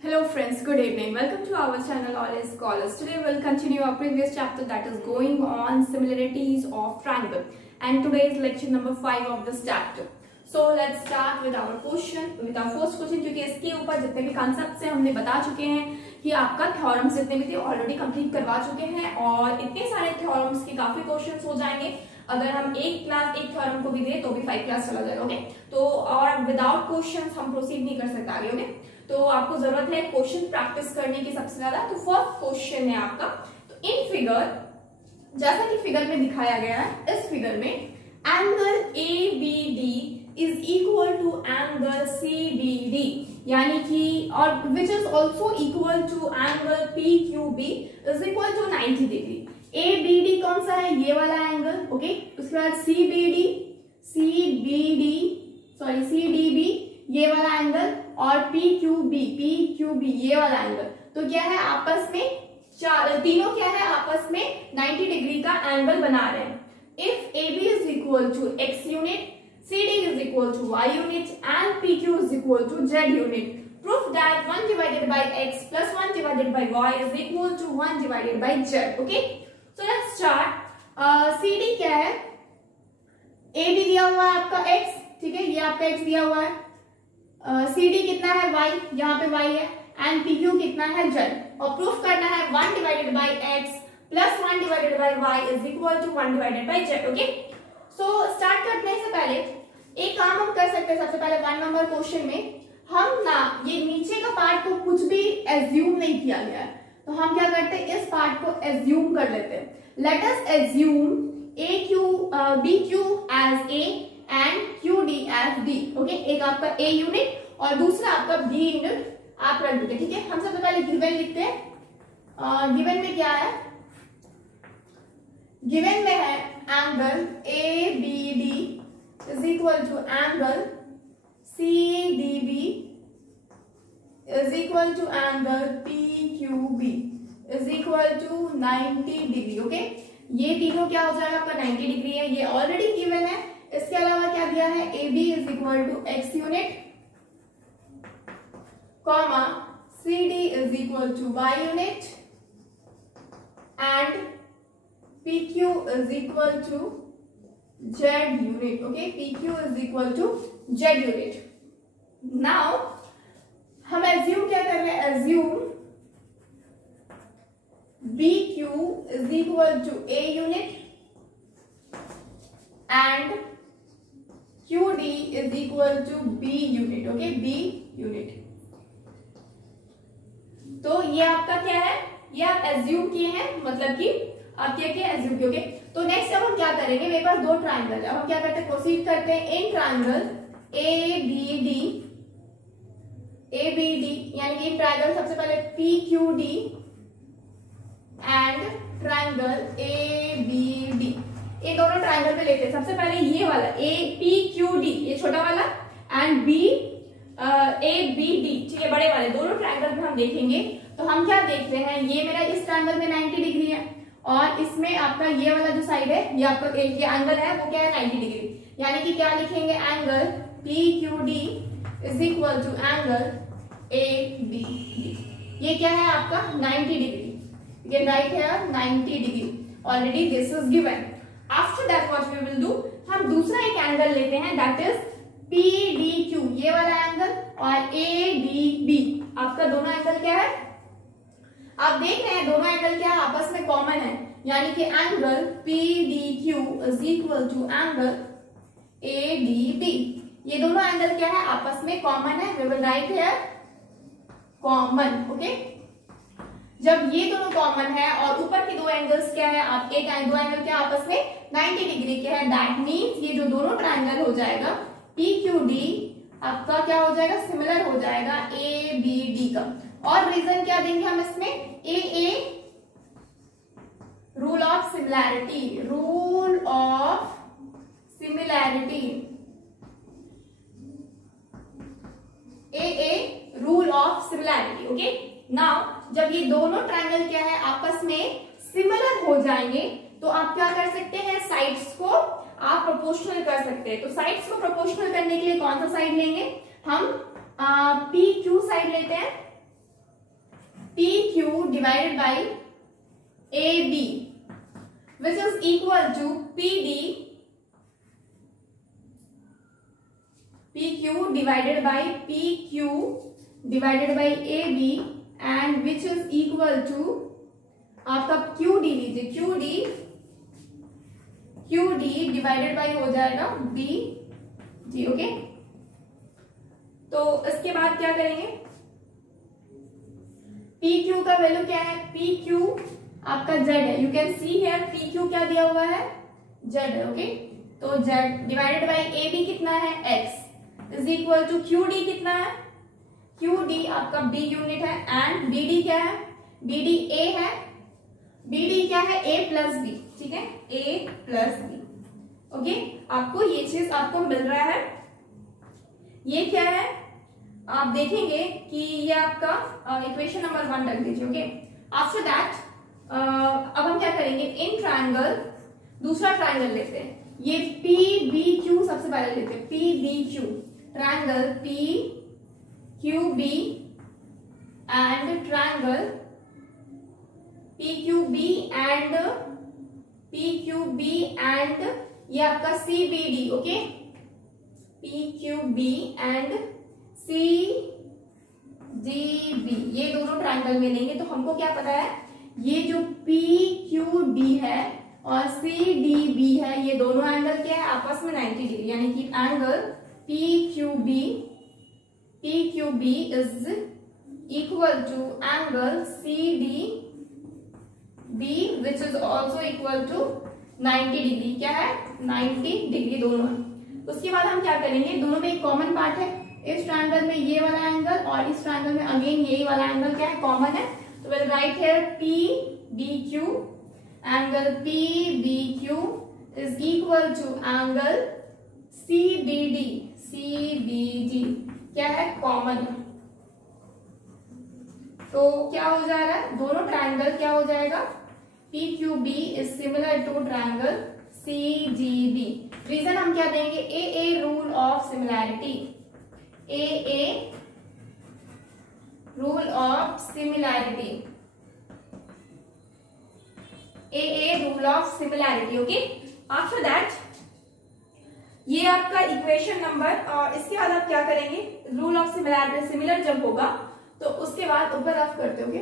Hello friends, good evening. Welcome to our channel All is Scholars. Today we'll continue our previous chapter that is going on similarities of triangle, and today is lecture number 5 of this chapter. So let's start with our question, with our first question, क्योंकि इसके ऊपर जितने भी concepts हैं हमने बता चुके हैं कि आपका थ्योरम्स जितने भी थे ऑलरेडी कंप्लीट करवा चुके हैं और इतने सारे थ्योरम्स के काफी क्वेश्चंस हो जाएंगे। अगर हम एक क्लास एक थ्योरम को भी दे तो भी 5 क्लास चला जाएगा। ओके, तो और विदाउट क्वेश्चंस हम प्रोसीड नहीं कर सकते आगे। ओके, तो आपको जरूरत है क्वेश्चन प्रैक्टिस करने की सबसे ज्यादा। तो फर्स्ट क्वेश्चन है आपका, तो इन फिगर, जैसा कि फिगर में दिखाया गया है, इस फिगर में angle ABD is equal to angle CBD, यानी कि और which is also equal to angle PQB is equal to 90 degree. ABD कौन सा है? ये वाला एंगल। ओके, उसके बाद CDB ये वाला एंगल और PQB ये वाला एंगल। तो क्या है, आपस में तीनों क्या है, आपस में 90 डिग्री का एंगल बना रहे हैं। If AB is equal to X unit, CD is equal to Y unit and PQ is equal to Z unit. Prove that 1 divided by X plus 1 divided by Y is equal to 1 divided by Z. Okay? So let's start. CD क्या है? AB दिया हुआ है आपका X, ठीक है, ये आपका X दिया हुआ है। CD कितना है? Y, यहाँ पे Y है, and PQ कितना है? Z. और प्रूफ करना है 1 divided by X plus 1 divided by Y is equal to 1 divided by Z. Okay? So start करने से पहले एक काम हम कर सकते हैं। सबसे पहले 1 नंबर क्वेश्चन में हम ना ये नीचे का पार्ट को कुछ भी एज्यूम नहीं किया गया है, तो हम क्या करते हैं, इस पार्ट को एज्यूम कर लेते हैं। Let us assume BQ as A and QD as D। Okay, एक आपका A यूनिट और दूसरा आपका B यूनिट आप रख देते हैं। ठीक है, हम सबसे पहले गिवन लिखते हैं। गिवन में क्या है? गिवन में है angle ABD is equal to angle CDB is equal to angle PQB is equal to 90 degree. Okay, ये तीनों क्या हो जाएगा, आपका 90 डिग्री है, ये ऑलरेडी गिवन है। इसके अलावा क्या दिया है, AB is equal to X unit, comma CD is equal to Y unit and PQ is equal to Z unit. Okay, PQ is equal to Z unit. Now हम assume क्या कर रहे हैं, assume BQ is equal to A unit and QD is equal to B unit. Okay, B unit. तो ये आपका क्या है, ये आप assume किए हैं, मतलब कि आप क्या किया, एज्यूम किया। तो नेक्स्ट अब हम क्या करेंगे, मेरे पास 2 ट्राइंगल है, हम क्या करते हैं, प्रोसीड करते हैं इन ट्राइंगल ABD, यानी कि ट्राइंगल सबसे पहले PQD एंड ट्राइंगल ABD, ये दोनों ट्राइंगल पे लेते हैं। सबसे पहले ये वाला PQD, ये छोटा वाला, एंड ABD, ठीक है, बड़े वाले दोनों ट्राइंगल पे हम देखेंगे। तो हम क्या देख रहे हैं, ये मेरा इस ट्राइंगल में 90 डिग्री है और इसमें आपका ये वाला जो साइड है, ये आपका ये एंगल है, वो क्या है, 90 डिग्री। यानी कि क्या लिखेंगे, angle PQD is equal to angle ABD। ये क्या है आपका 90 degree, you can write here 90 degree. Already this is given. After that what we will do, हम दूसरा एक एंगल लेते हैं, दैट इज PDQ, ये वाला एंगल, और ADB। आपका दोनों एंगल क्या है, आप देख रहे हैं दोनों एंगल क्या आपस में कॉमन है, यानी कि angle PDQ is equal to angle ADB। ये दोनों एंगल क्या है, आपस में कॉमन है। We will write here common. Okay, जब ये दोनों कॉमन है और ऊपर के 2 एंगल्स क्या है, आप दो एंगल क्या आपस में 90 डिग्री के हैं, दैट मीन्स ये जो दोनों ट्राइंगल हो जाएगा PQD आपका क्या हो जाएगा, सिमिलर हो जाएगा ABD का। और रीजन क्या देंगे हम इसमें, AA rule of similarity, rule of similarity, AA rule of similarity. Okay, now जब ये दोनों ट्रायंगल क्या है आपस में सिमिलर हो जाएंगे, तो आप क्या कर सकते हैं, साइड्स को आप प्रोपोर्शनल कर सकते हैं। तो साइड्स को प्रोपोर्शनल करने के लिए कौन सा साइड लेंगे, हम PQ साइड लेते हैं। P Q divided by A B which is equal to P D, P Q divided by P Q divided by A B and which is equal to आपका क्यू डी लीजिए, Q D divided by हो जाएगा B जी। Okay, तो इसके बाद क्या करेंगे, P Q का वैल्यू क्या है, पी क्यू आपका जेड है, you can see here P Q क्या दिया हुआ है, जेड है। ओके, तो Z divided by A B कितना है, X is equal to Q D कितना है, क्यू डी आपका बी यूनिट है एंड बी डी क्या है, बी डी ए है, बी डी क्या है, ए प्लस बी, ठीक है, ए प्लस बी। ओके, आपको ये चीज आपको मिल रहा है, ये क्या है आप देखेंगे कि ये आपका इक्वेशन नंबर 1 रख दीजिए। ओके, आफ्टर दैट अब हम क्या करेंगे, इन ट्रायंगल दूसरा ट्रायंगल लेते हैं, ये पी बी क्यू सबसे पहले लेते हैं, P B Q triangle P Q B and triangle P Q B and ये आपका C B D. Okay, P Q B and C D B, ये दोनों ट्रायंगल में लेंगे तो हमको क्या पता है, ये जो पी क्यू डी है और सी डी बी है, ये दोनों एंगल क्या है आपस में 90 डिग्री, यानी कि angle P Q B is equal to angle C D B which is also equal to 90 degree, क्या है 90 डिग्री दोनों है। उसके बाद हम क्या करेंगे, दोनों में एक कॉमन पार्ट है, इस ट्रायंगल में ये वाला एंगल और इस ट्रायंगल में अगेन यही वाला एंगल क्या है, कॉमन है, तो will write here P B Q, angle P B Q is equal to angle C B D क्या है, कॉमन है। तो क्या हो जा रहा है, दोनों ट्रायंगल क्या हो जाएगा, P Q B is similar to triangle C D B. Reason हम क्या देंगे, a rule of similarity, a rule of similarity, a rule of similarity. Okay, after that ये आपका इक्वेशन नंबर, और इसके बाद आप क्या करेंगे, रूल ऑफ सिमिलैरिटी सिमिलर जब होगा तो उसके बाद ऊपर आप करते होगे,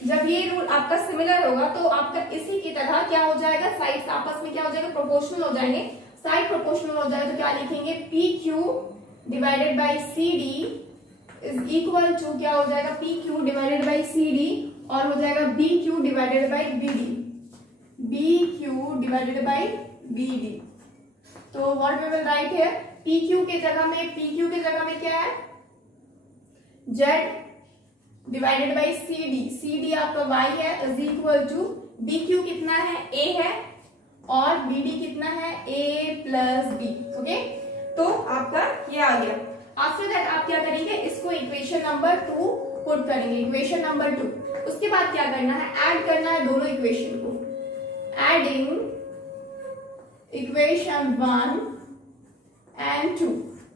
जब ये रूल आपका सिमिलर होगा तो आपका इसी की तरह क्या हो जाएगा, साइड्स आपस में क्या हो जाएगा, प्रोपोर्शनल हो जाएंगे, साइड प्रोपोर्शनल हो जाएगा तो क्या लिखेंगे, P Q divided by C D is equal to क्या हो जाएगा, P Q divided by C D और हो जाएगा B Q divided by B D, B Q divided by B D. तो what we will write here, P Q के जगह में क्या है, Z divided by C D आपका y है is equal to B Q कितना है, a है और बी डी कितना है, a प्लस बी। ओके, तो आपका ये आ गया। आफ्टर दैट आप क्या करेंगे, इसको इक्वेशन नंबर 2 पुट करेंगे, इक्वेशन नंबर 2। उसके बाद क्या करना है, ऐड करना है दोनों इक्वेशन को, एडिंग इक्वेशन 1 एंड 2,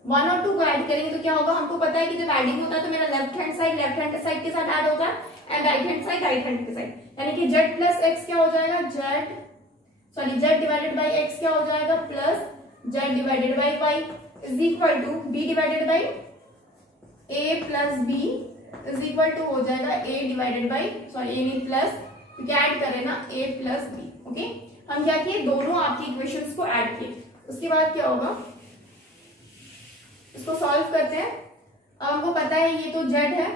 1 और 2 को ऐड करेंगे तो क्या होगा, हमको पता है कि जब एडिंग होता है तो मेरा लेफ्ट हैंड साइड के साथ ऐड होगा एंड राइट हैंड साइड के साइड, यानी कि z प्लस एक्स क्या हो जाएगा, z डिवाइडेड बाई एक्स क्या हो जाएगा, plus z divided by y is equal to b divided by a plus b is equal to हो जाएगा a डिवाइडेड बाई ए नहीं प्लस, क्योंकि ऐड करें ना a प्लस b। ओके, हम क्या किए, दोनों आपकी इक्वेशंस को ऐड किए। उसके बाद क्या होगा, इसको सॉल्व करते हैं। अब हमको पता है ये तो z है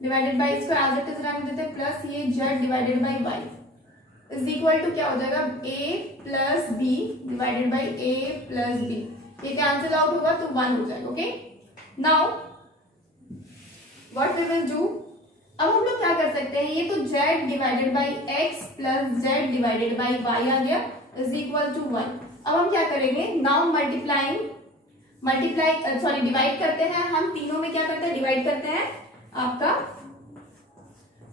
डिवाइडेड बाई, इसको एज इट इज रहने देते हैं, प्लस ये z divided by y is equal to क्या हो जाएगा, a plus b divided by a plus b, ये कैंसिल आउट होगा तो 1 हो जाएगा। Okay, now what we will do, अब हम लोग क्या कर सकते हैं, ये तो z divided by x plus z divided by y आ गया इज इक्वल टू 1। अब हम क्या करेंगे, नाउ डिवाइड करते हैं, हम तीनों में क्या करते हैं, डिवाइड करते हैं आपका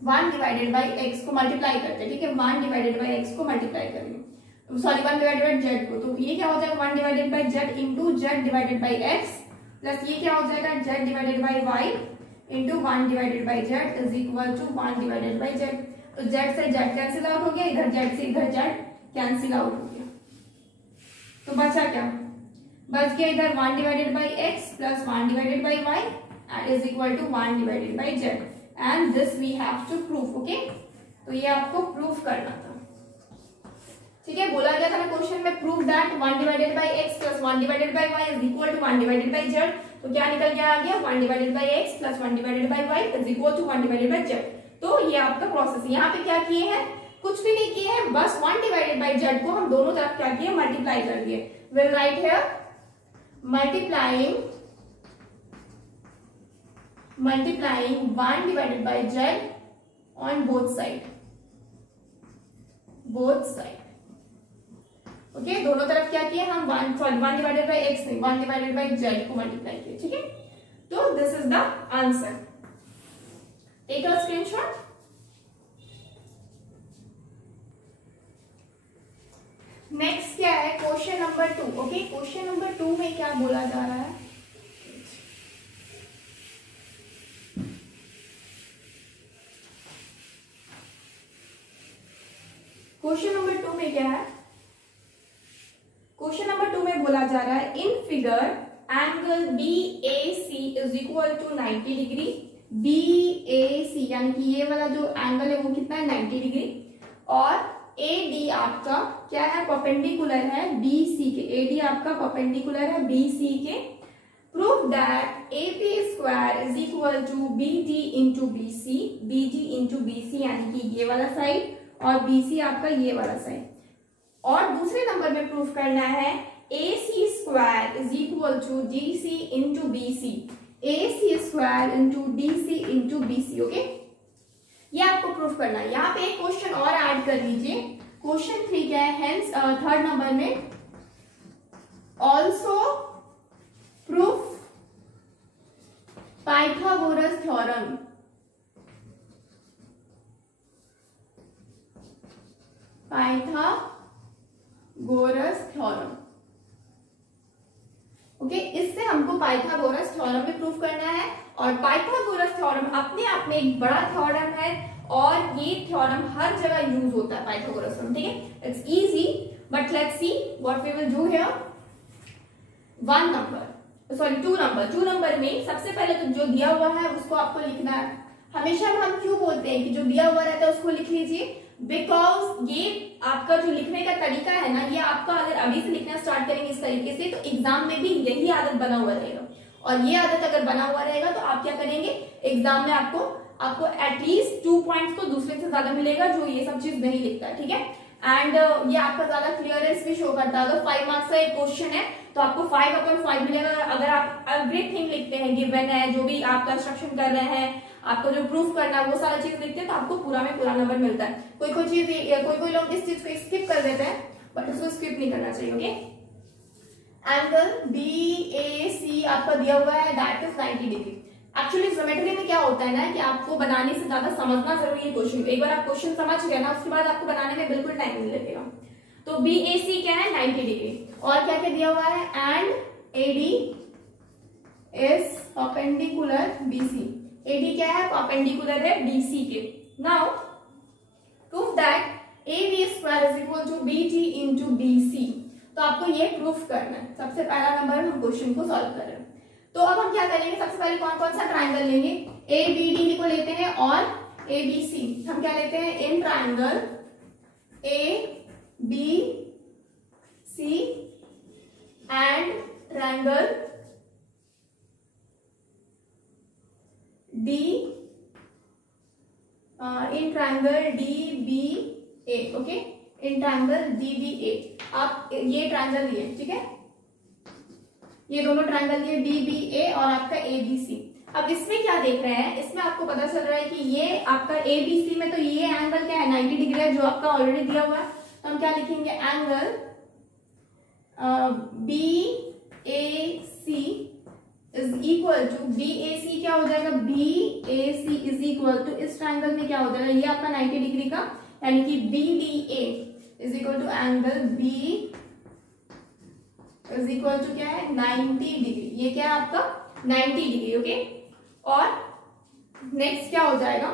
1 डिवाइडेड बाई एक्स को मल्टीप्लाई करते हैं, ठीक है, 1 डिवाइडेड बाई एक्स को मल्टीप्लाई करेंगे, 1 डिवाइडेड बाई जेड को, तो ये क्या हो जाएगा 1 divided by Z into Z divided by x, plus ये क्या हो जाएगा z divided by Y into 1 divided by Z is equal to 1 divided by Z. तो जेड से जेड कैंसिल आउट हो गया, इधर जेड से इधर जेड कैंसिल आउट हो गया। तो बचा क्या, बच गया इधर 1 divided by x plus 1 divided by y and is equal to 1 divided by z and this we have to proof. Okay, तो ये आपको प्रूफ करना था। ठीक है, बोला गया था ना क्वेश्चन में, prove that 1 divided by x plus 1 divided by y is equal to 1 divided by Z. तो क्या निकल गया, आ गया 1 divided by x plus 1 divided by y is equal to 1 divided by Z. तो ये आपका प्रोसेस। यहाँ पे क्या किए हैं, कुछ भी नहीं किए हैं, बस 1 डिवाइडेड बाई जेड को हम दोनों तरफ क्या किए, मल्टीप्लाई कर दिए। Will write here multiplying 1 divided by Z on both side. Okay, दोनों तरफ क्या किए हम, 1 डिवाइडेड बाई एक्स नहीं, 1 डिवाइडेड बाई जेड को मल्टीप्लाई किए। ठीक है, तो this is the answer. Take a screenshot. Next क्या है, question number 2। Okay, question number 2 में क्या बोला जा रहा है, क्वेश्चन नंबर 2 में क्या है, क्वेश्चन नंबर 2 में बोला जा रहा है in figure angle BAC is equal to 90 degree. BAC यानी कि ये वाला जो एंगल है वो कितना है, 90 डिग्री। और AD आपका क्या है, परपेंडिकुलर है BC के। AD आपका परपेंडिकुलर है BC के। Prove that AP square is equal to BD into BC। BD into BC यानी कि ये वाला साइड और BC आपका ये वाला साइड। और दूसरे नंबर में प्रूफ करना है AC square is equal to DC into BC। AC square into DC into BC। Okay, ये आपको प्रूफ करना है। यहाँ पे एक क्वेश्चन और ऐड कर लीजिए, क्वेश्चन 3 क्या है, हेंस थर्ड नंबर में also proof Pythagoras theorem. Pythagoras theorem. Okay, इससे हमको पाइथागोरस थ्योरम भी प्रूफ करना है। और पाइथागोरस थ्योरम अपने आप में एक बड़ा थ्योरम है और ये थ्योरम हर जगह यूज होता है, पाइथागोरस थ्योरम। ठीक है, it's easy but let's see what we will do here. 2 number में सबसे पहले तो जो दिया हुआ है उसको आपको लिखना है। हमेशा हम क्यों बोलते हैं कि जो दिया हुआ रहता है उसको लिख लीजिए, बिकॉज ये आपका जो लिखने का तरीका है ना, ये आपका अगर अभी से लिखना स्टार्ट करेंगे इस तरीके से तो एग्जाम में भी यही आदत बना हुआ रहेगा। और ये आदत अगर बना हुआ रहेगा तो आप क्या करेंगे, एग्जाम में आपको एटलीस्ट 2 पॉइंट्स तो दूसरे से ज्यादा मिलेगा जो ये सब चीज नहीं लिखता है। ठीक है, एंड ये आपका ज्यादा क्लियरेंस भी शो करता है। अगर 5 मार्क्स का एक क्वेश्चन है तो आपको 5/5 मिलेगा। अगर आप एवरीथिंग लिखते हैं, गिवन है, जो भी आप कंस्ट्रक्शन कर रहे हैं, आपको जो प्रूफ करना है वो सारा चीज लिखते हैं तो आपको पूरा में पूरा नंबर मिलता है। कोई लोग इस चीज को स्किप कर देते हैं, बट उसको स्किप नहीं करना चाहिए। ओके, एंगल BAC आपका दिया हुआ है, that is 90 degree. Actually geometry में क्या होता है ना कि आपको बनाने से ज्यादा समझना जरूरी है क्वेश्चन। एक बार आप क्वेश्चन समझ गए ना, उसके बाद आपको बनाने में बिल्कुल टाइम नहीं लगेगा। तो BAC क्या है, 90 डिग्री। और क्या क्या दिया हुआ है, and AD is perpendicular BC। AD क्या है, परपेंडिकुलर है BC के। Now proof that AB square is equal to BD into BC। तो आपको ये प्रूफ करना है। सबसे पहला नंबर हम क्वेश्चन को सॉल्व कर रहे हैं। तो अब हम क्या करेंगे, सबसे पहले कौन कौन सा ट्राइंगल लेंगे, ABD को लेते हैं और ABC। हम क्या लेते हैं, in triangle ABC and triangle in triangle DBA। Okay, in triangle DBA आप ये ट्राइंगल लिए, ठीक है, ये दोनों ट्राइंगल लिए DBA और आपका ABC। अब इसमें क्या देख रहे हैं, इसमें आपको पता चल रहा है कि ये आपका ABC में तो ये एंगल क्या है, 90 डिग्री है, जो आपका ऑलरेडी दिया हुआ है। तो हम क्या लिखेंगे, angle BAC is equal to, BAC क्या हो जाएगा, BAC इज इक्वल टू इस ट्राइंगल में क्या हो जाएगा, ये आपका 90 डिग्री का, यानी कि BDA is equal to angle B is equal to क्या है, 90 डिग्री। ये क्या है आपका 90 डिग्री। ओके, और नेक्स्ट क्या हो जाएगा,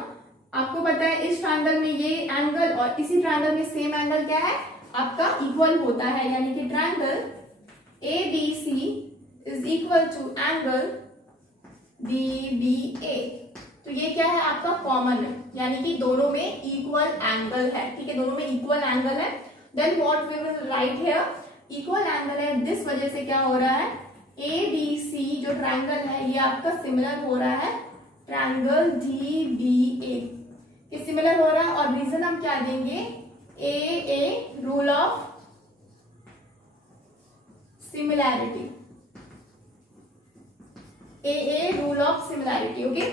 आपको पता है इस ट्रायंगल में ये एंगल और इसी ट्रायंगल में सेम एंगल क्या है आपका इक्वल होता है, यानी कि triangle ABC is equal to angle DBA। तो ये क्या है आपका कॉमन है, यानी कि दोनों में इक्वल एंगल है, ठीक है, दोनों में इक्वल एंगल है। Then what we will write here, equal angle है, दिस वजह से क्या हो रहा है ABC जो ट्रायंगल है ये आपका सिमिलर हो रहा है ट्रायंगल DBA के सिमिलर हो रहा है। और रीजन हम क्या देंगे, A rule of similarity, A rule of similarity. Okay,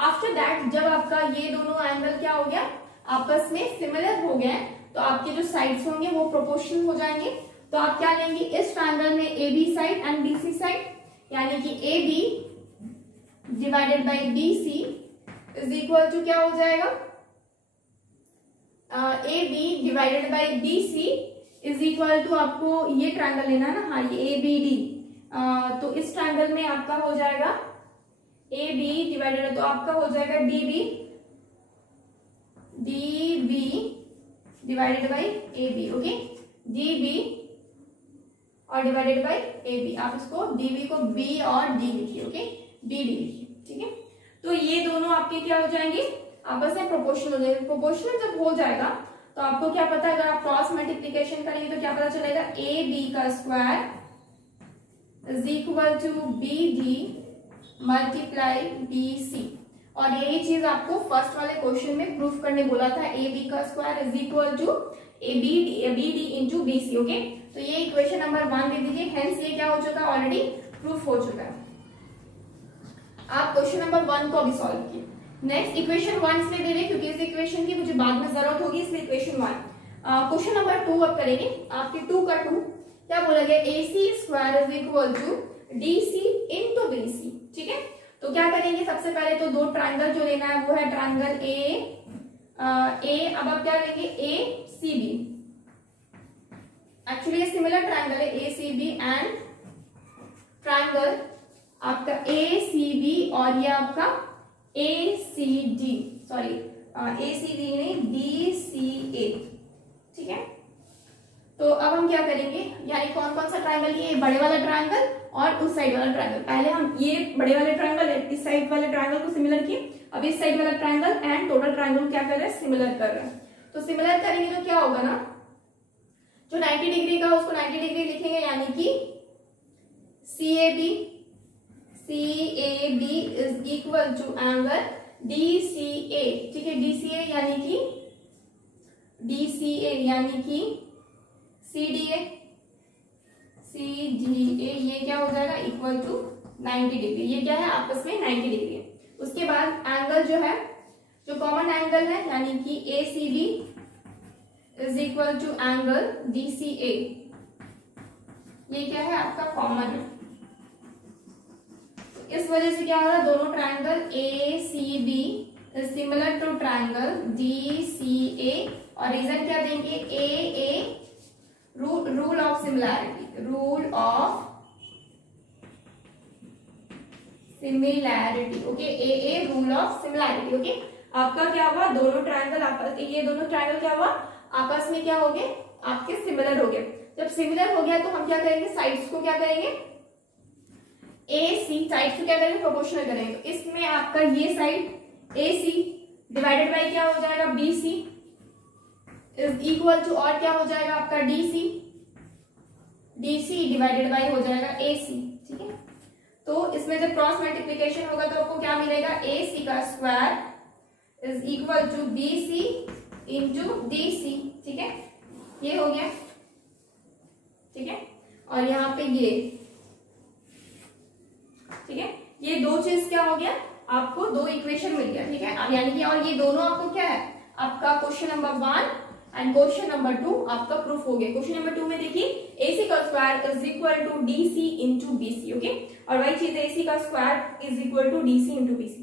after that जब आपका ये दोनों एंगल क्या हो गया आपस में सिमिलर हो गए तो आपके जो साइड्स होंगे वो प्रोपोर्शनल हो जाएंगे। तो आप क्या लेंगे इस ट्रायंगल में AB side and BC side, यानी कि AB divided by BC is equal to क्या हो जाएगा, AB divided by BC is equal to, आपको ये ट्रायंगल लेना है ना, हाँ ये ABD, तो इस ट्रायंगल में आपका हो जाएगा AB डिवाइडेड, तो आपका हो जाएगा DB divided by AB। Okay, DB और डिवाइडेड बाय AB, आप इसको DB को B और D लिखिए, ओके BD लिखिए, ठीक है। तो ये दोनों आपके क्या हो जाएंगे आपस में प्रोपोर्शनल हो जाएंगे। प्रोपोर्शनल जब हो जाएगा तो आपको क्या पता है, अगर आप क्रॉस मल्टीप्लीकेशन करेंगे तो क्या पता चलेगा, AB का square is equal to BD multiply BC। और यही चीज आपको फर्स्ट वाले क्वेश्चन में प्रूफ करने बोला था, AB का square is equal to BD into BC। Okay, तो ये इक्वेशन नंबर 1 दे दीजिए, हेंस ये क्या हो चुका है ऑलरेडी प्रूफ हो चुका है। आप क्वेश्चन नंबर 1 को अभी सॉल्व किए। नेक्स्ट इक्वेशन 1 इसलिए दे रहे क्योंकि इस इक्वेशन की मुझे बाद में जरूरत होगी, इसलिए इक्वेशन 1। क्वेश्चन नंबर 2 अब करेंगे। आपके 2 का 2 क्या बोला गया, AC square is equal to DC into BC, ठीक है। तो क्या करेंगे, सबसे पहले तो दो ट्रायंगल जो लेना है वो है ट्रायंगल A, अब आप क्या लेंगे ACB, एक्चुअली ये सिमिलर ट्रायंगल है ACB एंड ट्रायंगल आपका ACB और ये आपका ACD, सॉरी ACD नहीं DCA, ठीक है। तो अब हम क्या करेंगे, यानी कौन कौन सा ट्रायंगल, ये बड़े वाला ट्रायंगल और उस साइड वाला ट्रायंगल। पहले हम ये बड़े वाले ट्रायंगल इस साइड वाले ट्रायंगल को सिमिलर किए, अब इस साइड वाला ट्रायंगल एंड टोटल ट्रायंगल क्या कर रहे हैं, सिमिलर कर रहे हैं। तो सिमिलर करेंगे तो क्या होगा ना, जो 90 डिग्री का उसको 90 डिग्री लिखेंगे, यानी कि CAB is equal to angle DCA, ठीक है। DCA यानी कि CDA ये क्या हो जाएगा इक्वल टू 90 डिग्री, ये क्या है आपस में 90 डिग्री है। उसके बाद एंगल जो है, जो कॉमन एंगल है, यानी कि ACB is equal to angle DCA, ये क्या है आपका कॉमन है। तो इस वजह से क्या हो रहा है, दोनों triangle ACB is similar to triangle DCA, और रीजन क्या देंगे, AA rule of similarity, okay, AA rule of similarity. Okay, आपका क्या हुआ, दोनों ट्रायंगल आपस, ये दोनों ट्रायंगल क्या हुआ आपस में क्या हो गए, आपके सिमिलर हो गए। जब सिमिलर हो गया तो हम क्या करेंगे, साइड्स को क्या करेंगे, AC साइड्स को क्या करेंगे, प्रोपोर्शनल करेंगे। तो इसमें आपका ये साइड AC डिवाइडेड बाय क्या हो जाएगा, BC इज इक्वल टू, और क्या हो जाएगा आपका DC डिवाइडेड बाय हो जाएगा AC, ठीक है। तो इसमें जब क्रॉस मल्टीप्लीकेशन होगा तो आपको क्या मिलेगा, AC का square is equal to BC into DC, ठीक है, ये हो गया, ठीक है। और यहाँ पे ये, ठीक है, ये दो चीज क्या हो गया, आपको दो इक्वेशन मिल गया, ठीक है। यानी कि और ये दोनों आपको क्या है, आपका question number 1 and question number 2 आपका प्रूफ हो गया। क्वेश्चन नंबर 2 में देखिए AC का square is equal to DC into BC, okay, और वही चीज AC का square is equal to DC into BC।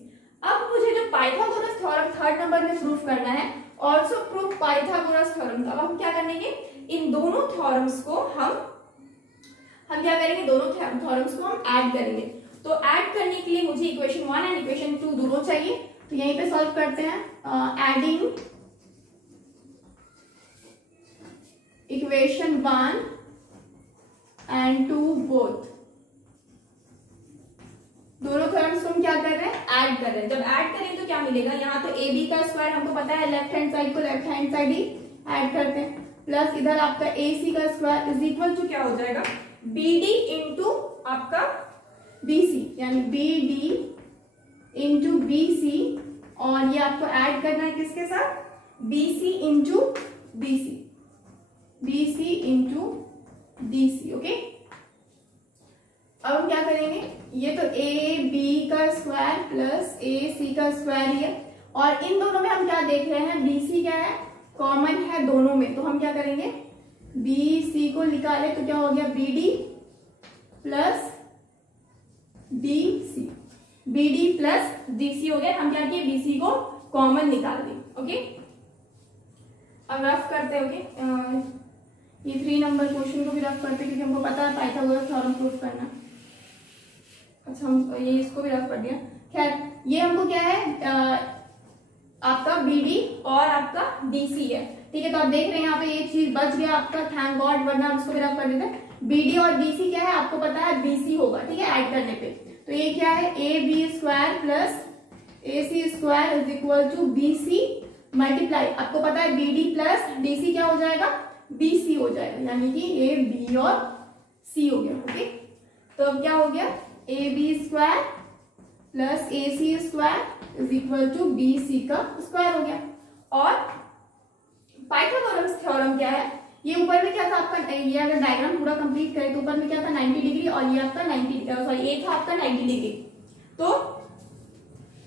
अब मुझे जो पाइथागोरस थ्योरम थर्ड नंबर में प्रूफ करना है, ऑल्सो प्रूफ पाइथागोरस थ्योरम। तो अब हम क्या करेंगे, इन दोनों थ्योरम्स को हम क्या करेंगे, दोनों थ्योरम्स को हम ऐड करेंगे। तो ऐड करने के लिए मुझे इक्वेशन 1 एंड इक्वेशन 2 दोनों चाहिए। तो यहीं पे सॉल्व करते हैं, एडिंग इक्वेशन 1 एंड 2 बोथ, दोनों थ्योरम्स को हम क्या कर रहे हैं, ऐड कर रहे हैं। जब ऐड करें तो क्या मिलेगा, यहाँ तो ए बी का स्क्वायर हमको पता है, लेफ्ट हैंड साइड को लेफ्ट हैंड साइड ही ऐड करते हैं, प्लस इधर आपका ए सी का स्क्वायर इज इक्वल टू क्या हो जाएगा, बी डी इंटू आपका बी सी, यानी B D into B C, और ये आपको ऐड करना है किसके साथ, B C into B C, B C into D C. Okay, अब हम क्या करेंगे, ये तो ए बी का स्क्वायर प्लस ए सी का स्क्वायर ही है, और इन दोनों में हम क्या देख रहे हैं, बी सी क्या है, कॉमन है दोनों में, तो हम क्या करेंगे, बी सी को निकाले तो क्या हो गया, B D plus D C, B D plus D C हो गया। हम क्या किए, बी सी को कॉमन निकाल दें। ओके, अब रफ करते हैं। ओके, ये 3 नंबर क्वेश्चन को भी रफ करते हैं, क्योंकि हमको पता है पाइथागोरस थ्योरम प्रूफ करना। अच्छा, हम ये इसको भी रफ कर दिया। खैर, ये हमको क्या है, आपका बी डी और आपका डी सी है, ठीक है। तो आप देख रहे हैं यहाँ पे ये चीज बच गया आपका, थैंक गॉड, वरना हम इसको भी रफ कर देते हैं। बी डी और डी सी क्या है, आपको पता है बी सी होगा, ठीक है, ऐड करने पे। तो ये क्या है, A B square plus A C square is equal to B C multiply, आपको पता है B D plus D C क्या हो जाएगा, बी सी हो जाएगा, यानी कि ए बी और सी हो गया। ओके, तो अब क्या हो गया, A B square plus A C square is equal to B C का स्क्वायर हो गया। और पाइथागोरस थ्योरम क्या है, ये ऊपर में क्या था आपका, ये अगर डायग्राम पूरा कंप्लीट करें तो ऊपर में क्या था 90 डिग्री, और ये आपका 90 ये था आपका 90 डिग्री। तो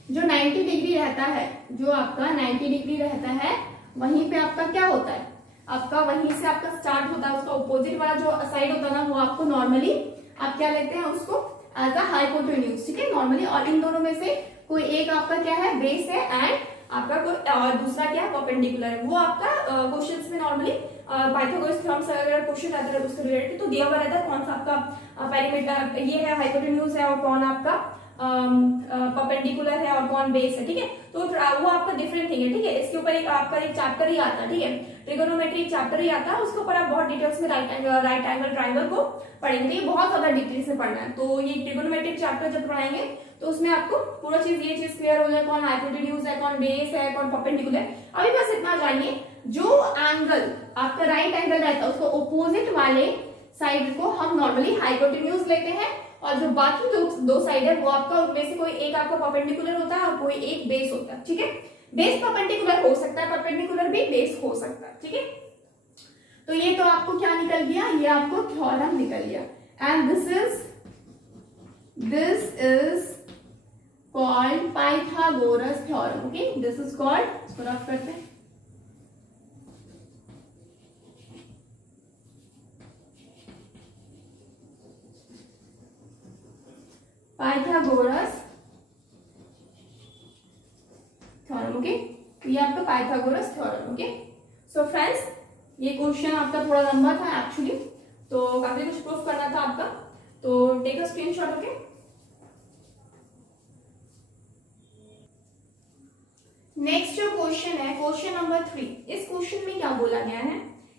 जो 90 डिग्री रहता है, जो आपका 90 डिग्री रहता है, वहीं पे आपका क्या होता है, आपका वहीं से आपका स्टार्ट होता है, उसका ऑपोजिट वाला जो साइड होता है ना, वो आपको नॉर्मली आप क्या लेते हैं, उसको एज अ हाइपोटेन्यूज, ठीक है, नॉर्मली। और इन दोनों में से कोई एक आपका क्या है, बेस है, एंड आपका कोई और दूसरा क्या है, परपेंडिकुलर है। वो आपका क्वेश्चंस में नॉर्मली पाइथागोरस थ्योरम से अगर क्वेश्चन आता है उससे रिलेटेड, तो दिया हुआ रहता है कौन सा आपका पेरीमीटर ये है, हाइपोटेन्यूज है, और कौन आपका परपेंडिकुलर है, और कौन बेस है, ठीक है। तो वो आपका डिफरेंट थिंग है, ठीक है। इसके ऊपर एक आपका एक चैप्टर ही आता है, ठीक है, ट्रिगोनोमेट्री चैप्टर ही आता है, उसके ऊपर आप बहुत डिटेल्स में राइट एंगल ट्रायंगल को पढ़ेंगे, ये बहुत ज्यादा डिटेल्स में पढ़ना है। तो ये ट्रिगोनोमेट्रिक चैप्टर जब पढ़ाएंगे तो उसमें आपको पूरा चीज ये चीज क्लियर हो जाए, कौन हाइपोटेन्यूज है, कौन बेस है, कौन परपेंडिकुलर। अभी बस इतना जानिए, जो एंगल आपका राइट एंगल रहता है उसको ऑपोजिट वाले साइड को हम नॉर्मली हाइपोटेन्यूज लेते हैं, और जो बाकी दो साइड है वो आपका, उनमें से कोई एक आपका परपेंडिकुलर होता है और कोई एक बेस होता है, ठीक है। बेस परपेंडिकुलर हो सकता है, परपेंडिकुलर भी बेस हो सकता है, ठीक है। तो ये तो आपको क्या निकल गया, ये आपको थ्योरम निकल गया, and this is called Pythagoras theorem. Okay, this is called, इसको रफ करते हैं, पाइथागोरस थ्योरम। ओके, ये आपका Pythagoras theorem. Okay, so friends, ये क्वेश्चन आपका थोड़ा लंबा था एक्चुअली, तो काफी कुछ प्रूफ करना था आपका, तो take a screenshot. Okay, next जो क्वेश्चन है, क्वेश्चन नंबर 3, इस क्वेश्चन में क्या बोला गया है,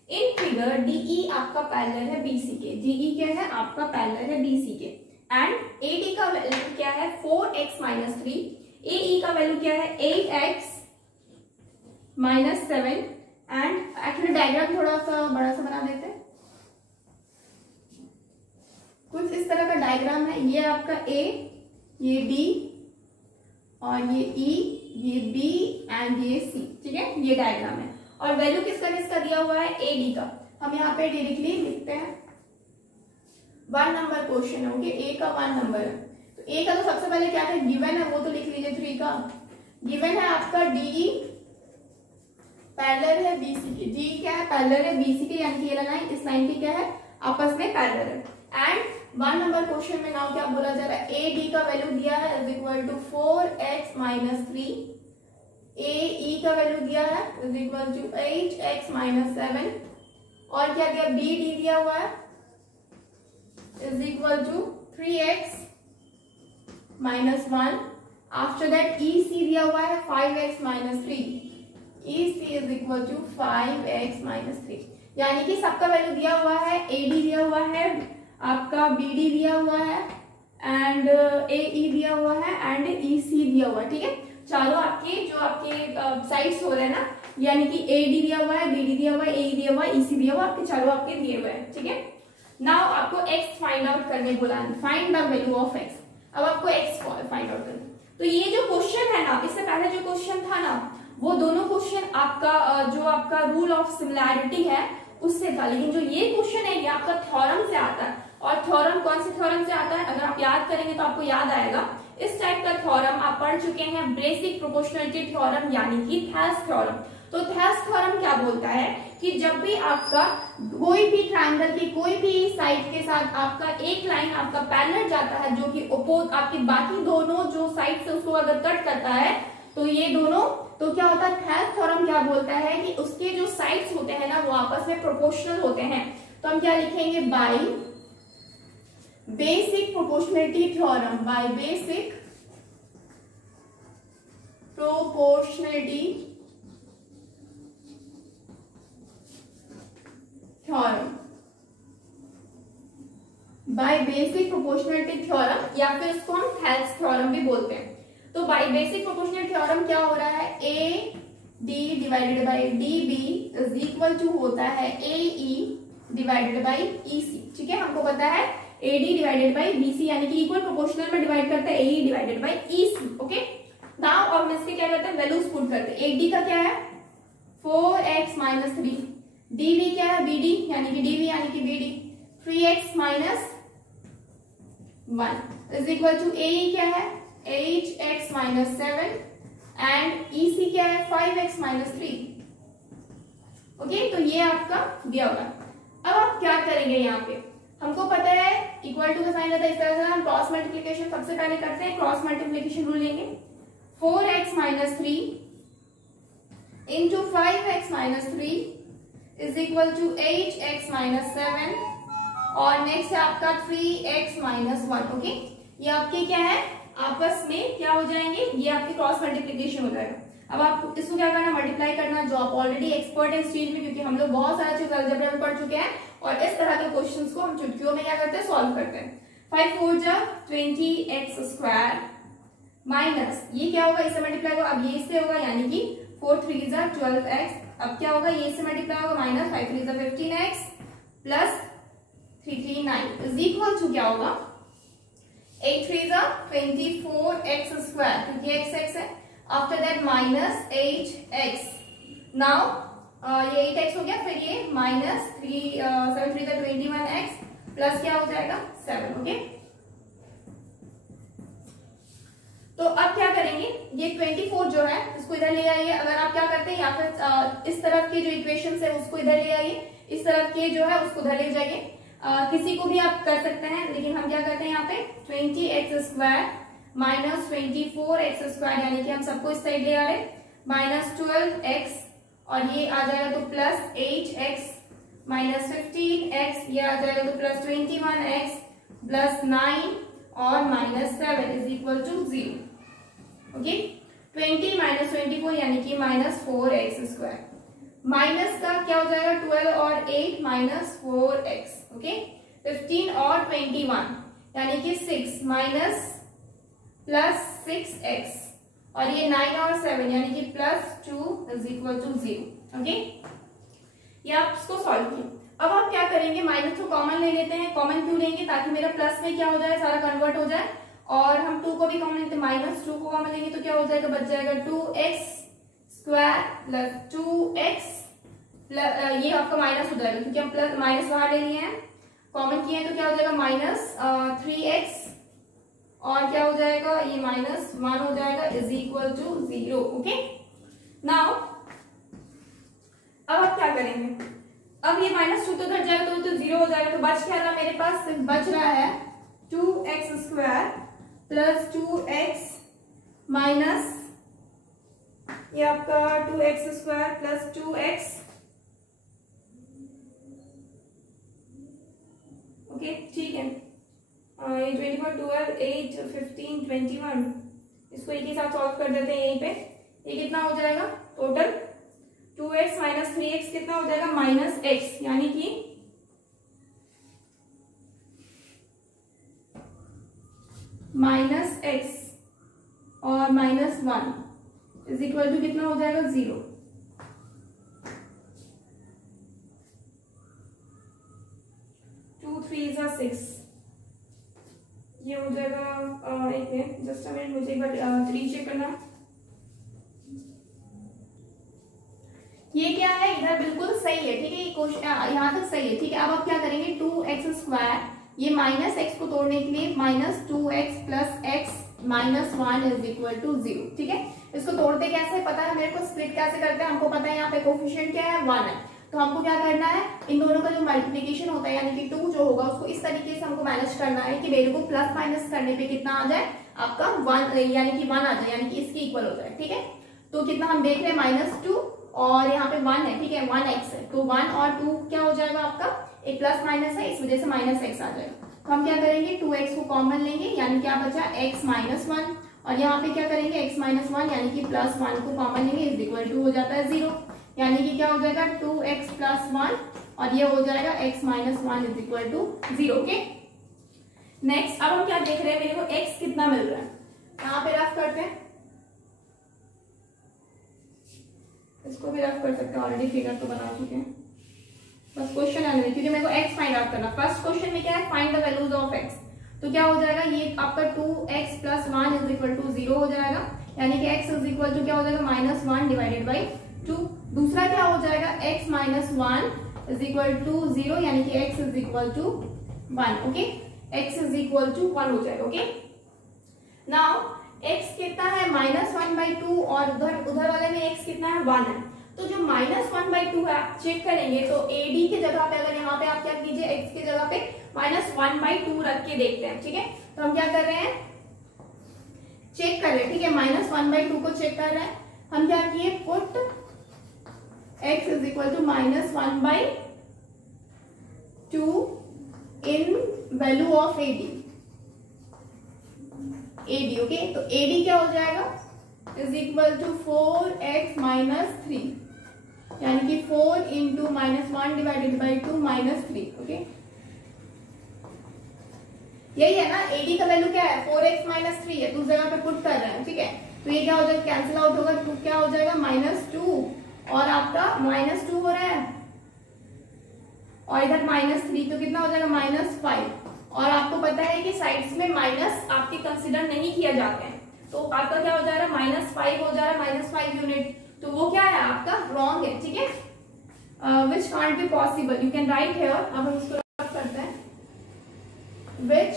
इन फिगर डीई आपका पैरेलल है बीसी के, डीई क्या है आपका पैरेलल है बीसी के, एंड AD का वैल्यू क्या है 4x माइनस 3, AE का वैल्यू क्या है 8x minus 7, and actually diagram थोड़ा सा बड़ा सा बना देते हैं, कुछ इस तरह का डायग्राम है, ये आपका A, ये D, और ये E, ये B एंड ये C, ठीक है, ये डायग्राम है। और वैल्यू किसका किसका दिया हुआ है, AD का, हम यहाँ पे डायरेक्टली लिखते हैं, 1 नंबर क्वेश्चन है। ओके, ए का 1 नंबर है, तो ए का तो सबसे पहले क्या है, गिवन है, वो तो लिख लीजिए। 3 का गिवन है आपका DE पैरेलल है BC के, DE क्या है, पैरेलल है BC के, यानी कि ये लाइन इस लाइन की क्या है, आपस में पैरेलल है। एंड 1 नंबर क्वेश्चन में नाउ क्या बोला जा रहा है, AD का वैल्यू दिया है is equal to 4x minus 3, AE का वैल्यू दिया है is equal to 8x minus 7, और क्या दिया, BD दिया हुआ है is equal to 3x minus 1, after that E C दिया हुआ है 5x minus 3, E C is equal to 5x minus 3, यानी कि सबका वैल्यू दिया हुआ है, ए डी दिया हुआ है, आपका बी डी दिया हुआ है एंड ए ई दिया हुआ है एंड ई सी दिया हुआ है, ठीक है। चारों आपके जो आपके साइड्स हो रहे हैं ना, यानी कि ए डी दिया हुआ है, बी डी दिया हुआ है, ए दिया हुआ है, ई सी दिया हुआ है, आपके चारों आपके दिए हुए हैं, ठीक है। नाउ आपको x फाइंड आउट करने बोला है, find the value of x। अब आपको x फाइंड आउट करना, तो ये जो क्वेश्चन है ना, इससे पहले जो क्वेश्चन था ना, वो दोनों क्वेश्चन आपका जो आपका रूल ऑफ सिमिलैरिटी है उससे था, लेकिन जो ये क्वेश्चन है ये आपका थ्योरम से आता है। और थ्योरम कौन से थ्योरम से आता है, अगर आप याद करेंगे तो आपको याद आएगा, इस टाइप का थ्योरम आप पढ़ चुके हैं, बेसिक प्रोपोर्शनलिटी थ्योरम यानी कि थेल्स थ्योरम। तो थेल्स थ्योरम क्या बोलता है कि जब भी आपका कोई भी ट्रायंगल की कोई भी साइड के साथ आपका एक लाइन आपका पैरेलल जाता है जो कि अपोज आपकी बाकी दोनों जो साइड से उसको अगर कट करता है, तो ये दोनों, तो क्या होता है, थेल्स थ्योरम क्या बोलता है कि उसके जो साइड्स होते हैं ना वो आपस में प्रोपोर्शनल होते हैं। तो हम क्या लिखेंगे, by basic proportionality theorem, by basic proportionality theorem, by basic proportionality theorem, या फिर इसको हम थेल्स थ्योरम भी बोलते हैं। तो बाय बेसिक प्रोपोर्शनलिटी थ्योरम क्या हो रहा है, A D divided by D B is equal to होता है ए ई डिवाइडेड बाय ई सी, ठीक है। हमको पता है A D divided by B C, यानी कि इक्वल प्रोपोर्शनल में डिवाइड करते हैं A E divided by E C, okay. Now अब इसके क्या करते हैं, वैल्यूज पुट करते हैं। ए डी का क्या है 4x माइनस 3, डी बी क्या है बी डी, यानी कि डी बी यानी कि B D 3x minus 1 is equal to A E क्या है 8x माइनस 7 एंड ई सी क्या है 5x माइनस 3, ओके। तो ये आपका दिया होगा। अब आप क्या करेंगे, यहाँ पे हमको पता है इक्वल टू का साइन रहता है, इस तरह से हम क्रॉस मल्टीप्लिकेशन सबसे पहले करते हैं, क्रॉस मल्टीप्लिकेशन रूल लेंगे। 4x minus 3 into 5x minus 3 is equal to 8x minus 7 और नेक्स्ट है आपका 3x माइनस 1, ओके। ये आपके क्या है, आपस में क्या हो जाएंगे, ये आपके क्रॉस मल्टीप्लिकेशन हो जाएगा। अब आप इसको क्या करना, मल्टीप्लाई करना, जो आप ऑलरेडी एक्सपर्ट है इस चीज में, क्योंकि हम लोग बहुत सारा चीज अलजेब्रा में पढ़ चुके हैं और इस तरह के क्वेश्चंस को हम चुटकियों में क्या करते हैं, सॉल्व करते हैं। 5 4 जा 20x स्क्वायर माइनस ये क्या होगा, इससे मल्टीप्लाई होगा, अब ये इससे होगा, यानी कि 4 3 जा 12x, अब क्या होगा, ये इससे मल्टीप्लाई होगा, माइनस 5 3 जा 15x plus 3 3 9 is equal to क्या होगा 8 3 जा 24x स्क्वायर, क्योंकि x x है, after that minus 8x। Now ये 8x हो गया, फिर ये माइनस 7 3 जा 21x प्लस क्या हो जाएगा 7, ओके। तो अब क्या करेंगे, ये 24 जो है इसको इधर ले आइए, अगर आप क्या करते हैं, या फिर इस तरफ के जो इक्वेशन है उसको इधर ले आइए, इस तरफ के जो है उसको उधर ले जाइए, किसी को भी आप कर सकते हैं, लेकिन हम क्या करते हैं यहाँ पे 20x square minus 24x square, यानी कि हम सबको इस साइड ले आ रहे, माइनस 12x और ये आ जाएगा तो प्लस 8x माइनस 15x, ये आ जाएगा तो प्लस 21x प्लस 9 और minus 7 is equal to 0, okay. 20 minus 24 यानी कि माइनस 4x स्क्वायर, माइनस का क्या हो जाएगा 12 और 8 माइनस 4x, ओके। 15 और 21 यानी कि 6 माइनस प्लस 6x और ये 9 और 7 यानी कि plus 2 is equal to 0, okay. ये आप इसको सॉल्व किए। अब आप क्या करेंगे, माइनस को कॉमन ले लेते हैं, कॉमन क्यों लेंगे, ताकि मेरा प्लस में क्या हो जाए, सारा कन्वर्ट हो जाए, और हम 2 को भी कॉमन लेते हैं, माइनस 2 को कॉमन लेंगे तो क्या हो जाएगा, बच जाएगा 2x square plus 2x plus ये आपका माइनस हो जाएगा, क्योंकि हम प्लस माइनस बाहर ले लिए हैं, कॉमन किए हैं, तो क्या हो जाएगा माइनस 3x और क्या हो जाएगा, ये माइनस 1 हो जाएगा is equal to 0, okay. Now अब आप क्या करेंगे, अब ये माइनस 2 तो घट जाएगा तो 0 हो जाएगा, तो बच क्या रहा मेरे पास, सिर्फ बच रहा है 2x square plus 2x minus ये आपका 2x square plus 2x, okay, ठीक है। ये 24 12 8 15 21 इसको एक ही साथ सॉल्व कर देते हैं यहीं पे। ये कितना हो जाएगा टोटल 2x माइनस 3x कितना हो जाएगा -x, यानी कि -x और -1 इज इक्वल टू कितना हो जाएगा 0। टू 3 is 6, ये हो जाएगा एक मिनट, जस्ट अ मिनट, मुझे एक बार 3 चेक करना। ये क्या है इधर बिल्कुल सही है, ठीक है, ये क्वेश्चन यहाँ तक सही है, ठीक है। अब आप क्या करेंगे 2x², ये -x को तोड़ने के लिए -2x + x -1 is equal to 0, ठीक है। इसको तोड़ते कैसे पता है मेरे को, स्प्लिट कैसे करते हैं हमको पता है, यहाँ पे कोफिशिएंट क्या है 1 है, तो हमको क्या करना है इन दोनों का जो मल्टीप्लिकेशन होता है यानी कि 2 जो होगा उसको इस तरीके से हमको मैनेज करना है कि मेरे को प्लस माइनस करने पे कितना आ जाए आपका 1 यानी कि 1 आ जाए, यानी कि इसके इक्वल हो जाए, ठीक है। तो कितना हम देख रहे हैं -2 और यहाँ पे 1 है, ठीक है, 1x है, तो 1 और 2 क्या हो जाएगा आपका एक प्लस माइनस है, इस वजह से -x आ जाएगा। तो हम क्या करेंगे 2x को कॉमन लेंगे, यानी क्या बचा x -1, और यहाँ पे क्या करेंगे x -1 यानी कि +1 को कॉमन लेंगे, इज इक्वल टू हो जाता है 0, यानी कि क्या हो जाएगा 2x + 1 और ये हो जाएगा x -1 is equal to 0, okay. Next अब हम क्या देख रहे हैं, मेरे को x कितना मिल रहा है, यहाँ पे रफ करते हैं, इसको भी रफ कर सकते हैं, ऑलरेडी फिगर तो बना चुके हैं, बस क्वेश्चन आने में, क्योंकि मेरे को x फाइंड आउट करना। फर्स्ट क्वेश्चन में क्या है find the values of x, तो क्या हो जाएगा ये आपका 2x + 1 इज इक्वल टू 0 हो जाएगा, यानी कि x इज इक्वल टू क्या हो जाएगा -1 डिवाइडेड बाई 2। दूसरा क्या हो जाएगा x -1 इज इक्वल टू 0, यानी कि x is equal to 1, okay, x is equal to 1 हो जाएगा, ओके। नाउ x कितना है -1/2 और उधर वाले में x कितना है 1 है, तो जो -1/2 है आप चेक करेंगे तो AD के जगह पे अगर यहाँ पे आप क्या कीजिए x की जगह पे -1/2 रख के देखते हैं, ठीक है। तो हम क्या कर रहे हैं चेक कर रहे हैं, ठीक है, -1/2 को चेक कर रहे हैं, हम क्या किए put x is equal to -1/2 in value of AD, okay, तो AD क्या हो जाएगा इज इक्वल टू 4x - 3, यानी कि 4 इंटू -1 डिवाइडेड बाई 2 -3, ओके। यही है ना AD का वैल्यू क्या है 4x - 3 है, तो उस जगह पे पुट कर रहे हैं, ठीक है। तो ये क्या हो जाएगा कैंसिल आउट होगा, तो क्या हो जाएगा -2 और आपका -2 हो रहा है और इधर -3, तो कितना हो जाएगा -5, और आपको पता है कि साइड्स में माइनस आपके कंसिडर नहीं किया जाते हैं, तो आपका क्या हो जा रहा है -5 हो जा रहा है, -5 यूनिट, तो वो क्या है आपका रॉन्ग है, ठीक है, which can't be possible, you can write here. अब हम इसको रफ करते हैं, विच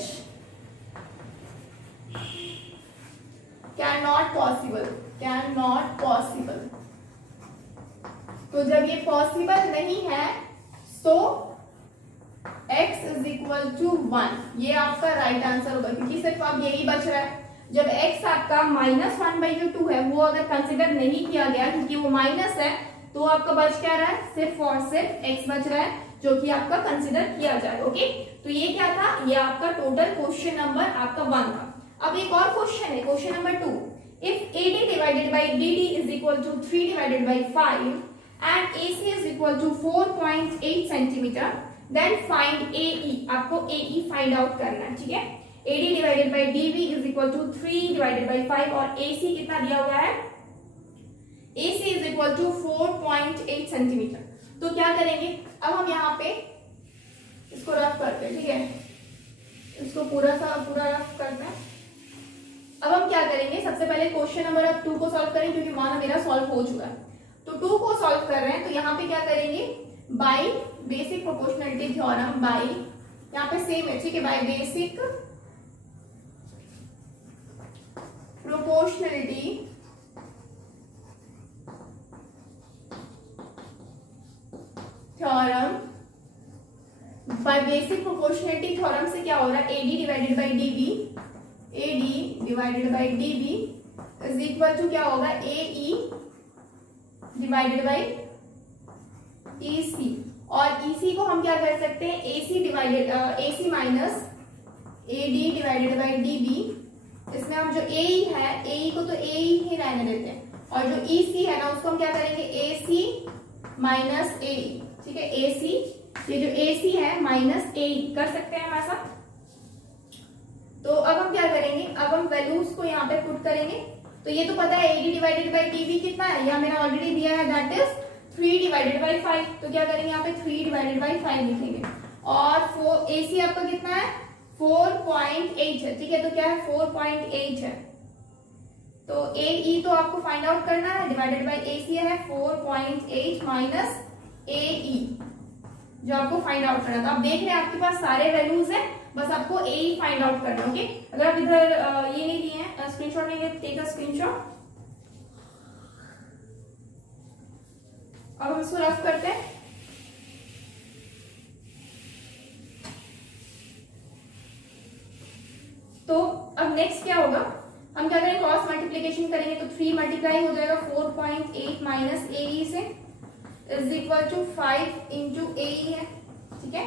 कैन नॉट पॉसिबल, तो जब ये पॉसिबल नहीं है तो x इज इक्वल टू 1, ये आपका राइट आंसर होगा, क्योंकि सिर्फ अब यही बच रहा है। जब x आपका -1/2 है वो अगर कंसिडर नहीं किया गया क्योंकि वो माइनस है, तो आपका बच क्या रहा है सिर्फ और सिर्फ x बच रहा है, जो कि आपका कंसिडर किया जाए, ओके। तो ये क्या था, ये आपका टोटल क्वेश्चन नंबर आपका 1 था। अब एक और क्वेश्चन है, question number 2, if AD divided by DD is equal to 3 divided by 5 and AC is equal to 4.8 centimetre, then find AE, आपको AE फाइंड आउट करना है, ठीक है। AD divided by DB is equal to 3 divided by 5 और AC कितना दिया हुआ है, AC is equal to 4.8 centimetre. तो क्या करेंगे, अब हम यहाँ पे इसको रफ करते हैं, ठीक है, इसको पूरा रफ करते हैं। अब हम क्या करेंगे, सबसे पहले क्वेश्चन नंबर 2 को सॉल्व करें, क्योंकि वहां मेरा सॉल्व हो चुका है, तो 2 को सॉल्व कर रहे हैं, तो यहाँ पे क्या करेंगे by basic proportionality theorem, by यहाँ पे सेम है, ठीक है, by basic proportionality theorem, by basic proportionality theorem से क्या हो रहा है AD divided by DB is equal to क्या होगा AE डिवाइडेड बाई EC, और EC को हम क्या कर सकते हैं AC minus AD divided by DB, इसमें इसमें हम जो ए है, ए को तो ए ही रहने देते हैं, और जो ई सी है ना उसको हम क्या करेंगे, ए सी माइनस ए, ठीक है, ए सी, ये जो ए सी है माइनस ए, कर सकते हैं हम ऐसा। तो अब हम क्या करेंगे, अब हम वैल्यूज को यहाँ पे पुट करेंगे। तो ये तो पता है AD डिवाइडेड बाई TB कितना है, या मैंने ऑलरेडी दिया है, दैट इज 3 डिवाइडेड बाई 5। तो क्या करेंगे यहाँ पे 3 डिवाइडेड बाई 5 लिखेंगे, और AC आपका कितना है 4.8 है, ठीक है, तो क्या है 4.8 है। तो AE तो आपको फाइंड आउट करना है, डिवाइडेड बाई AC है 4.8 माइनस AE, जो आपको फाइंड आउट करना था। आप देख रहे हैं आपके पास सारे वैल्यूज हैं, बस आपको AE फाइंड आउट करना है। ओके, अगर आप इधर ये नहीं लिए हैं, स्क्रीनशॉट नहीं लिए, टेक अ स्क्रीनशॉट। अब हम इसको रफ करते हैं। तो अब नेक्स्ट क्या होगा, हम क्या करेंगे, क्रॉस मल्टीप्लीकेशन करेंगे। तो 3 मल्टीप्लाई हो जाएगा 4.8 माइनस AE से, is equal to 5 into AE है, ठीक है।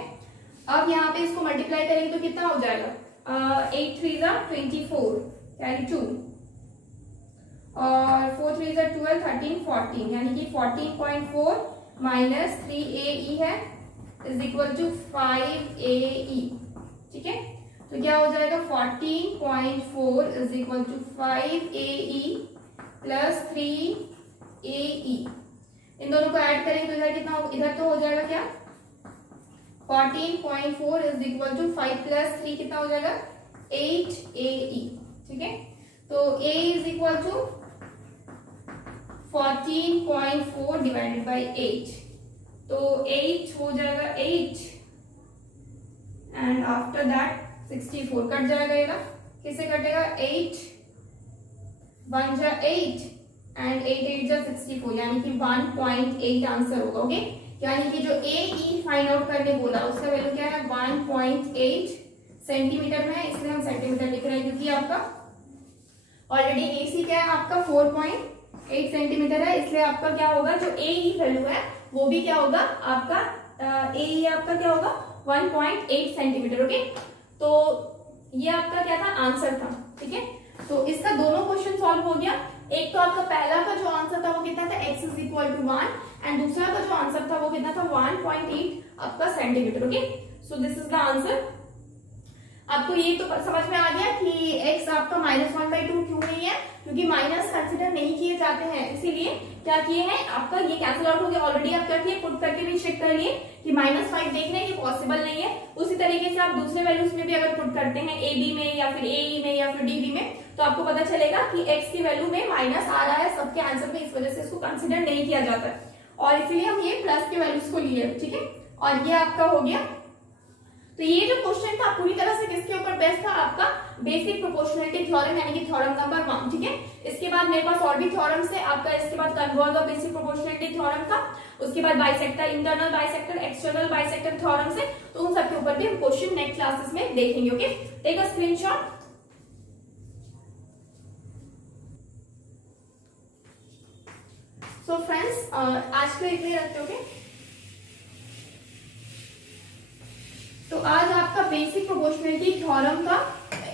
अब यहाँ पे इसको मल्टीप्लाई करेंगे तो कितना हो जाएगा, 8 3 24, यानी 2, और 4 3 12 13 14, यानी कि 14.4 माइनस 3AE है, इज इक्वल टू 5AE, ठीक है। तो क्या हो जाएगा 14.4 is equal to 5AE plus 3AE। इन दोनों को ऐड करेंगे तो इधर कितना हो, इधर तो हो जाएगा क्या 14.4 इज इक्वल टू 5 प्लस 3 कितना हो जाएगा 8AE, ठीक है। तो A is equal to 14.4 divided by 8, तो 8 हो जाएगा 8, एंड आफ्टर दैट 64 कट जाएगा, ये ना किससे कटेगा, 8 1 जा 8 एंड 8 8 जा 64, यानी कि 1.8 आंसर होगा। ओके, यानी कि जो AE फाइंड आउट करने बोला उसका वैल्यू क्या है 1.8 सेंटीमीटर में है, इसलिए हम सेंटीमीटर लिख रहे हैं, क्योंकि आपका ऑलरेडी AC क्या है आपका 4.8 सेंटीमीटर है, इसलिए आपका क्या होगा, जो AE वैल्यू है वो भी क्या होगा आपका, AE आपका क्या होगा 1.8 सेंटीमीटर। ओके, तो ये आपका क्या था, आंसर था, ठीक है। तो इसका दोनों क्वेश्चन सॉल्व हो गया। एक तो आपका पहला का जो आंसर था वो कितना था, x is equal to 1, and दूसरा का जो आंसर था वो कितना था 1.8 आपका centimetre. Okay, so this is the answer. आपको ये तो समझ में आ गया कि x आपका -1/2 क्यों नहीं है, क्योंकि माइनस कंसिडर नहीं किए जाते हैं, इसीलिए क्या किए हैं, आपका ये कैंसिल आउट हो गया। ऑलरेडी आप क्या किए, पुट करके भी चेक कर लिए कि -5 देख रहे हैं, ये पॉसिबल नहीं है। उसी तरीके से आप दूसरे वैल्यूज में भी अगर पुट करते हैं AB में या फिर AE में या फिर DB में, तो आपको पता चलेगा कि x की वैल्यू में माइनस आ रहा है सबके आंसर में, इस वजह से इसको कंसिडर नहीं किया जाता है, और इसीलिए हम ये प्लस के वैल्यूज को लिए, ठीक है। और ये आपका हो गया। तो ये जो क्वेश्चन था पूरी तरह से किसके ऊपर बेस्ड था, आपका बेसिक प्रोपोर्शनलिटी थ्योरम, यानी कि थ्योरम नंबर 1, ठीक है। इसके बाद मेरे पास और भी थ्योरम्स है आपका, इसके बाद converse of basic proportionality theorem था, उसके बाद bisector, internal bisector, external bisector theorems है, तो उन सबके ऊपर भी हम क्वेश्चन नेक्स्ट क्लासेस में देखेंगे। Okay, take a screenshot. So friends, आज के लिए इतने रखते हो। तो आज आपका बेसिक प्रोपोर्शनलिटी थ्योरम का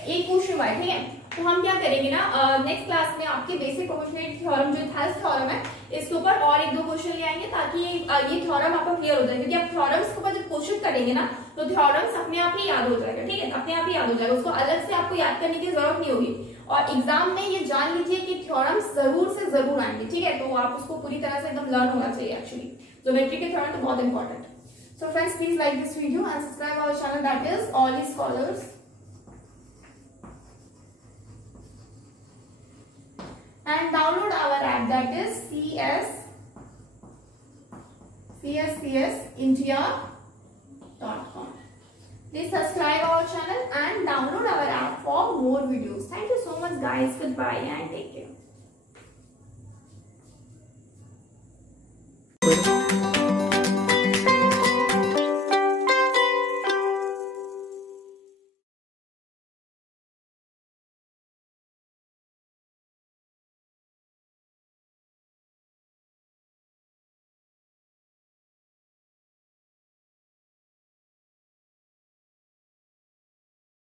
एक क्वेश्चन हुआ है, ठीक है। तो हम क्या करेंगे ना, नेक्स्ट क्लास में आपके बेसिक प्रोपोर्शनलिटी थ्योरम जो थेल्स थ्योरम है, इसके ऊपर और 1-2 क्वेश्चन ले आएंगे, ताकि ये थ्योरम आपका क्लियर हो जाए, क्योंकि आप थ्योरम्स के ऊपर जब क्वेश्चन करेंगे ना, तो थ्योरम्स अपने आप ही याद हो जाएगा, ठीक है, अपने आप ही याद हो जाएगा, उसको अलग से आपको याद करने की जरूरत नहीं होगी। और एग्जाम में ये जान लीजिए कि थ्योरम्स जरूर से जरूर आएंगे, ठीक है। तो आप उसको पूरी तरह से एकदम लर्न होना चाहिए। एक्चुअली ज्योमेट्री के थ्योरम तो बहुत इंपॉर्टेंट है। So friends, please like this video and subscribe our channel, that is All Scholars. And download our app, that is CSCSindia.com. Please subscribe our channel and download our app for more videos. Thank you so much guys. Goodbye and take care.